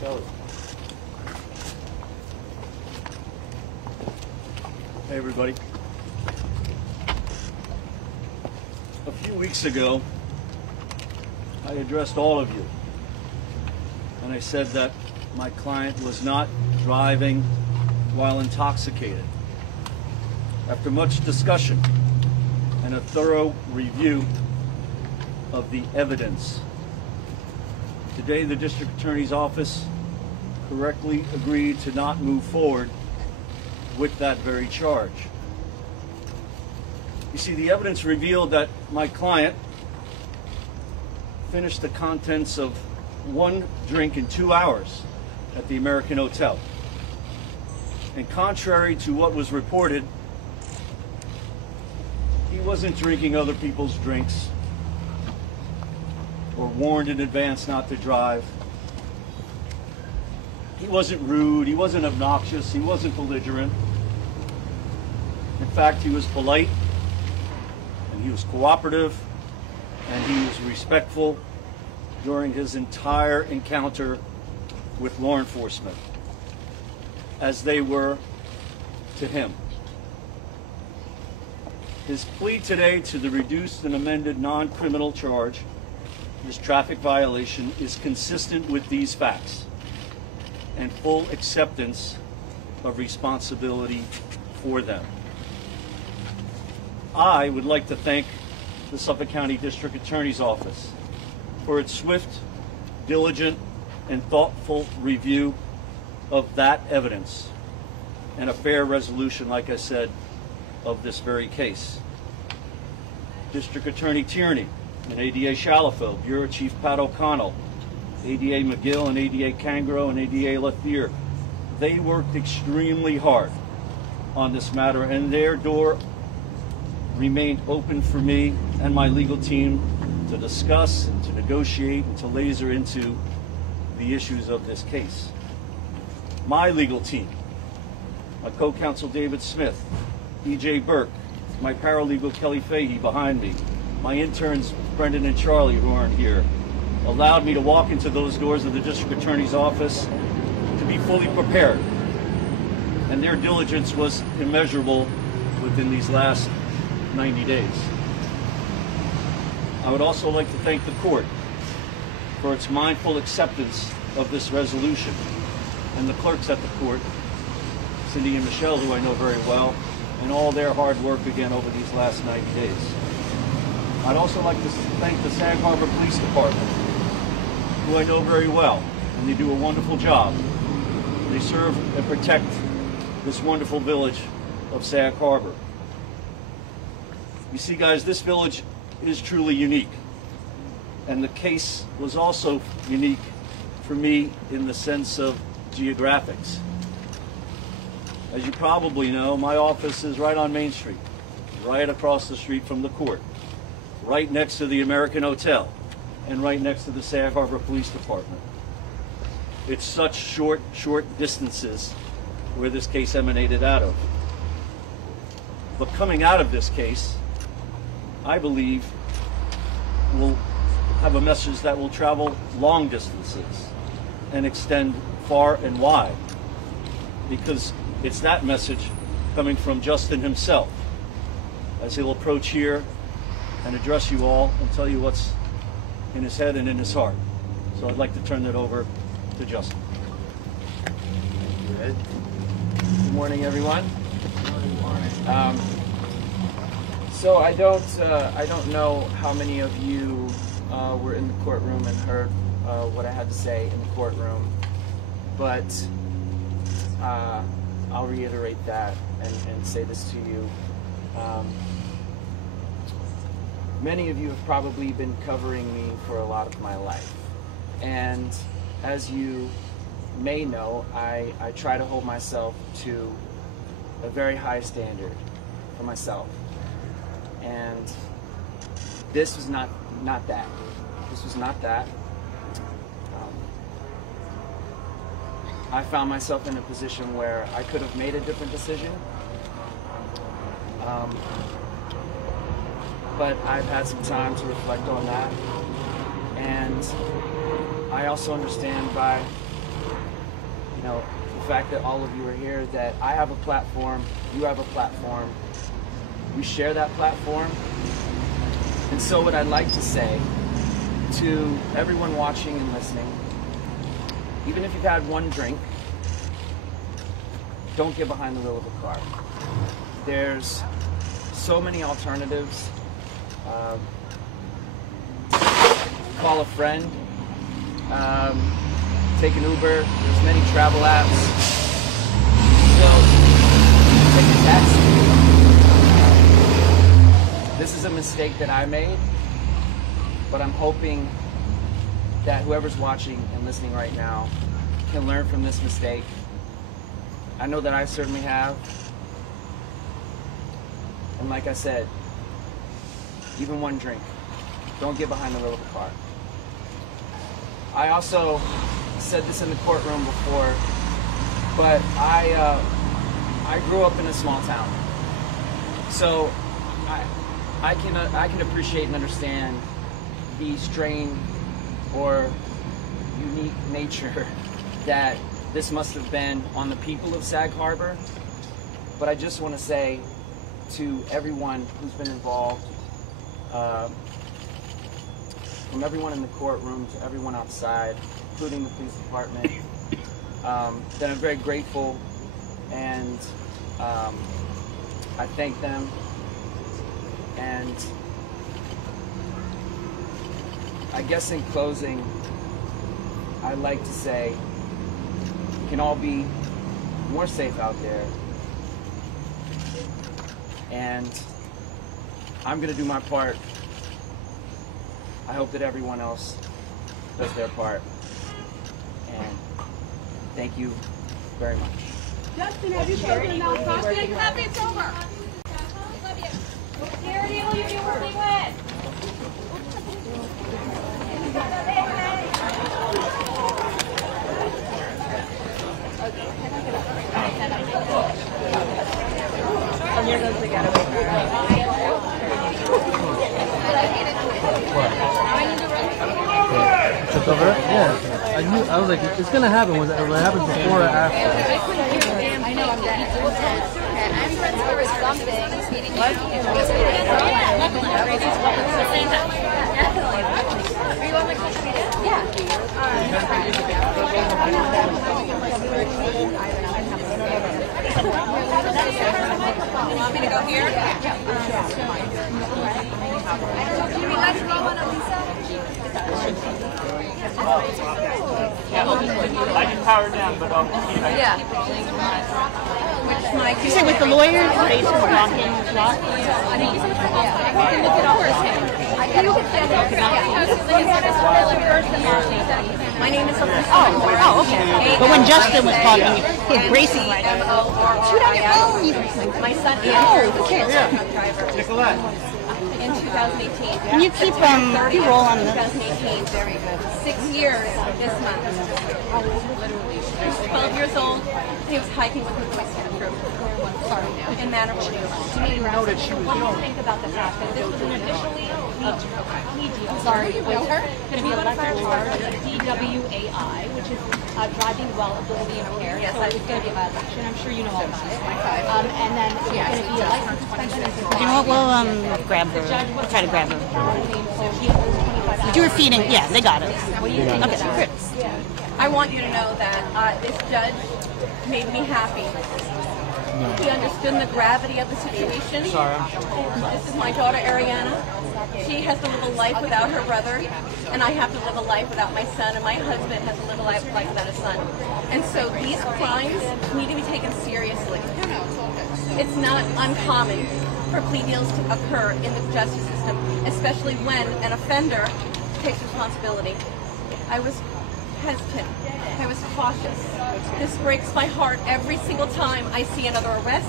Kelly. Hey everybody. A few weeks ago, I addressed all of you, and I said that my client was not driving while intoxicated. After much discussion and a thorough review of the evidence, today the District Attorney's Office correctly agreed to not move forward with that very charge. You see, the evidence revealed that my client finished the contents of one drink in 2 hours at the American Hotel. And contrary to what was reported, he wasn't drinking other people's drinks or warned in advance not to drive. He wasn't rude, he wasn't obnoxious, he wasn't belligerent. In fact, he was polite, and he was cooperative, and he was respectful during his entire encounter with law enforcement, as they were to him. His plea today to the reduced and amended non-criminal charge, this traffic violation, is consistent with these facts and full acceptance of responsibility for them. I would like to thank the Suffolk County District Attorney's Office for its swift, diligent, and thoughtful review of that evidence and a fair resolution, like I said, of this very case. District Attorney Tierney and ADA Shalafo, Bureau Chief Pat O'Connell, ADA McGill and ADA Cangro and ADA Lathier, they worked extremely hard on this matter, and their door remained open for me and my legal team to discuss and to negotiate and to laser into the issues of this case. My legal team, my co-counsel David Smith, E.J. Burke, my paralegal Kelly Fahey behind me, my interns Brendan and Charlie, who aren't here, allowed me to walk into those doors of the District Attorney's Office to be fully prepared. And their diligence was immeasurable within these last 90 days. I would also like to thank the court for its mindful acceptance of this resolution, and the clerks at the court, Cindy and Michelle, who I know very well, and all their hard work again over these last 90 days. I'd also like to thank the Sag Harbor Police Department, who I know very well, and they do a wonderful job. They serve and protect this wonderful village of Sag Harbor. You see, guys, this village is truly unique, and the case was also unique for me in the sense of geographics. As you probably know, my office is right on Main Street, right across the street from the court, right next to the American Hotel, and right next to the Sag Harbor Police Department. It's such short distances where this case emanated out of. But coming out of this case, I believe will have a message that will travel long distances and extend far and wide, because it's that message coming from Justin himself as he'll approach here and address you all and tell you what's in his head and in his heart. So I'd like to turn that over to Justin. Good. Good morning, everyone. Good morning. So I don't know how many of you were in the courtroom and heard what I had to say in the courtroom, but I'll reiterate that and say this to you. Many of you have probably been covering me for a lot of my life, and as you may know, I try to hold myself to a very high standard for myself. And this was not that. This was not that. I found myself in a position where I could have made a different decision. But I've had some time to reflect on that. And I also understand by know, the fact that all of you are here, that I have a platform, you have a platform, we share that platform. And so what I'd like to say to everyone watching and listening, even if you've had one drink, don't get behind the wheel of a car. There's so many alternatives. Call a friend, take an Uber, there's many travel apps, still take a taxi. This is a mistake that I made, but I'm hoping that whoever's watching and listening right now can learn from this mistake. I know that I certainly have. And like I said, even one drink, don't get behind the wheel of a car. I also said this in the courtroom before, but I grew up in a small town, so I can appreciate and understand the strain or unique nature that this must have been on the people of Sag Harbor. But I just want to say to everyone who's been involved, from everyone in the courtroom to everyone outside, including the police department, that I'm very grateful, and I thank them. And I guess in closing, I'd like to say we can all be more safe out there. And I'm going to do my part. I hope that everyone else does their part. And thank you very much. Justin, have you spoken to malpractice? It's over. Charity, will you be working with? Here goes the getaway car. Took over? Yeah. I was like, it's gonna happen. Was it happened before or after? I know I'm dead. I'm friends with something. What? Are you on like social media? Yeah. You want me to go here? You mean that's Roman and Lisa? I can power down, but I'll Yeah. Which mic? You say with the lawyer? Ready to walk in the lot? I think you said we can look it over. You can stand there. My name is Sophie. Oh, okay. But when Justin was talking, he had Gracie right there. Shoot on your phone. My son Andrew was a truck driver Nicolette. in 2018. Can you keep you roll on the 2018. Very good. 6 years this month. He was 12 years old. He was hiking with the Boy Scout troop in Manor View. I didn't know that she was What do you young. think about the fact that this was an initially plea deal? Sorry, It was going to be a lesser charge of DWAI, which is driving while ability impaired. Yes, so it was going to be a violation. I'm sure you know all about it. And then it was going to be a license suspension. You know what? We'll grab her. Try to grab her. So he owes 25 hours. Do her feeding. Yeah, they got it. What do you think Okay, about it? good. I want you to know that this judge made me happy. He understood the gravity of the situation. This is my daughter, Ariana. She has to live a life without her brother, and I have to live a life without my son, and my husband has to live a life without his son. And so these crimes need to be taken seriously. It's not uncommon for plea deals to occur in the justice system, especially when an offender takes responsibility. I was hesitant. I was cautious. This breaks my heart every single time I see another arrest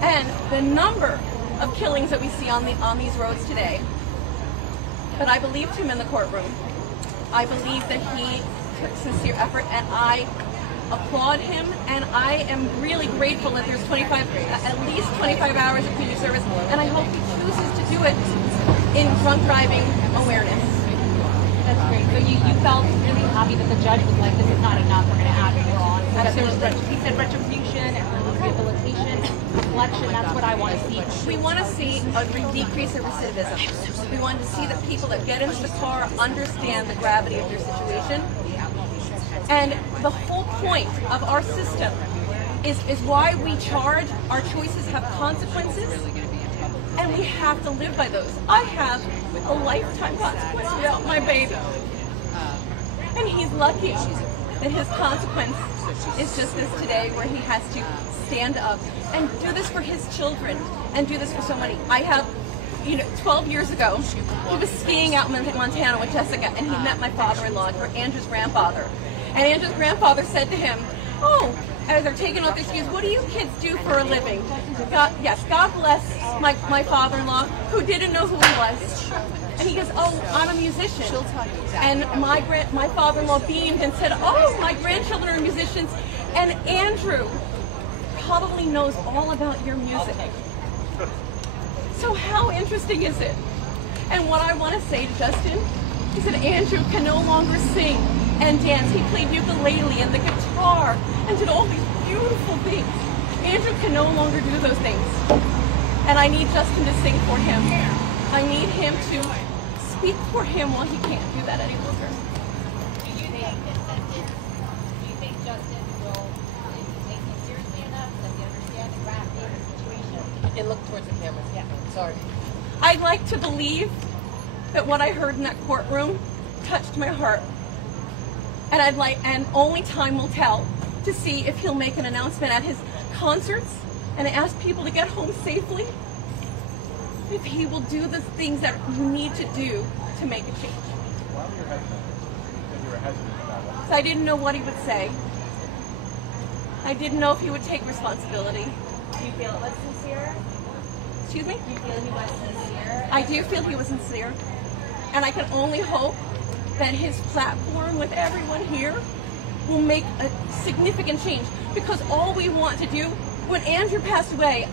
and the number of killings that we see on these roads today. But I believed him in the courtroom. I believe that he took sincere effort, and I applaud him, and I am really grateful that there's at least 25 hours of community service, and I hope he chooses to do it in drunk driving awareness. That's great. So you felt really happy that the judge was like, this is not enough, we're going to add more on. He said retribution and rehabilitation, reflection. That's what I want to see. We want to see a decrease in recidivism. We want to see that people that get into the car understand the gravity of their situation. And the whole point of our system is why we charge. Our choices have consequences, and we have to live by those. I have a lifetime consequence without my baby. And he's lucky that his consequence is just this today, where he has to stand up and do this for his children and do this for so many. I have, 12 years ago, he was skiing out in Montana with Jessica, and he met my father-in-law, Andrew's grandfather. And Andrew's grandfather said to him, "Oh," as they're taking off their skis, "what do you kids do for a living?" God bless my father-in-law, who didn't know who he was. And he goes, "Oh, I'm a musician." And my father-in-law beamed and said, "Oh, my grandchildren are musicians." And Andrew probably knows all about your music. So how interesting is it? And what I want to say to Justin is that Andrew can no longer sing and dance. He played ukulele and the guitar and did all these beautiful things. Andrew can no longer do those things. And I need Justin to sing for him. I need him to speak for him while he can't do that any longer. Do you think Justin will take him seriously enough? Does he understand the gravity of the situation? And look towards the camera. Yeah. Sorry. I'd like to believe that what I heard in that courtroom touched my heart. And only time will tell to see if he'll make an announcement at his concerts and ask people to get home safely. If he will do the things that you need to do to make a change. Why were you hesitant? You were hesitant about it. So I didn't know what he would say. I didn't know if he would take responsibility. Do you feel it was sincere? Excuse me? Do you feel he was sincere? I do feel he was sincere. And I can only hope that his platform with everyone here will make a significant change. Because all we want to do, when Andrew passed away,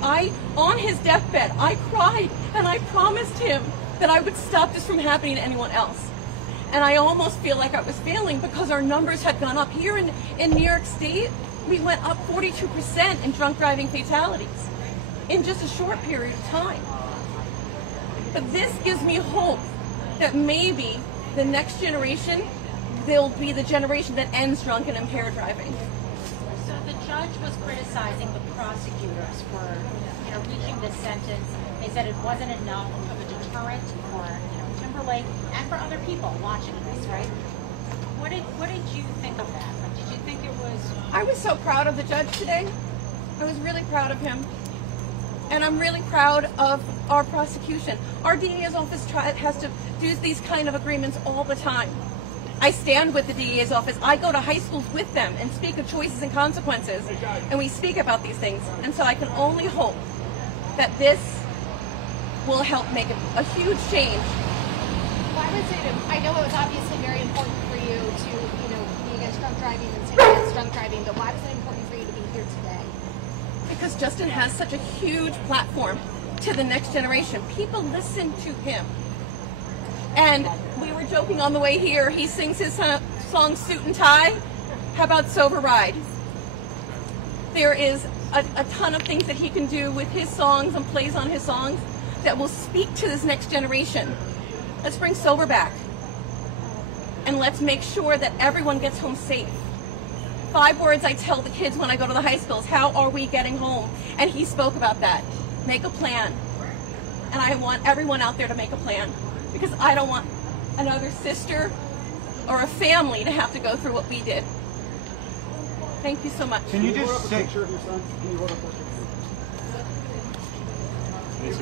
on his deathbed, I cried and I promised him that I would stop this from happening to anyone else. And I almost feel like I was failing because our numbers had gone up. Here in New York State, we went up 42% in drunk driving fatalities in just a short period of time. But this gives me hope that maybe the next generation, they'll be the generation that ends drunk and impaired driving. So the judge was criticizing the prosecutors for, reaching this sentence. They said it wasn't enough of a deterrent for, Timberlake and for other people watching this, right? What did you think of that? Like, did you think it was? I was so proud of the judge today. I was really proud of him. And I'm really proud of our prosecution. Our DA's office has to do these kind of agreements all the time. I stand with the DA's office. I go to high schools with them and speak of choices and consequences. And we speak about these things. And so I can only hope that this will help make a huge change. Why was it, I know it was obviously very important for you to, be against drunk driving and stand against drunk driving, but why was it important for you to be here today? Because Justin has such a huge platform to the next generation. People listen to him. And we were joking on the way here, he sings his song Suit and Tie. How about Sober Ride? There is a ton of things that he can do with his songs and plays on his songs that will speak to this next generation. Let's bring sober back. And let's make sure that everyone gets home safe. 5 words I tell the kids when I go to the high schools: how are we getting home? And he spoke about that. Make a plan. And I want everyone out there to make a plan, because I don't want another sister or a family to have to go through what we did. Thank you so much. Can you just say? Picture of your son? Can you hold up a picture?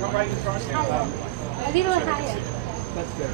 Come right in front. Viva la calle. That's fair.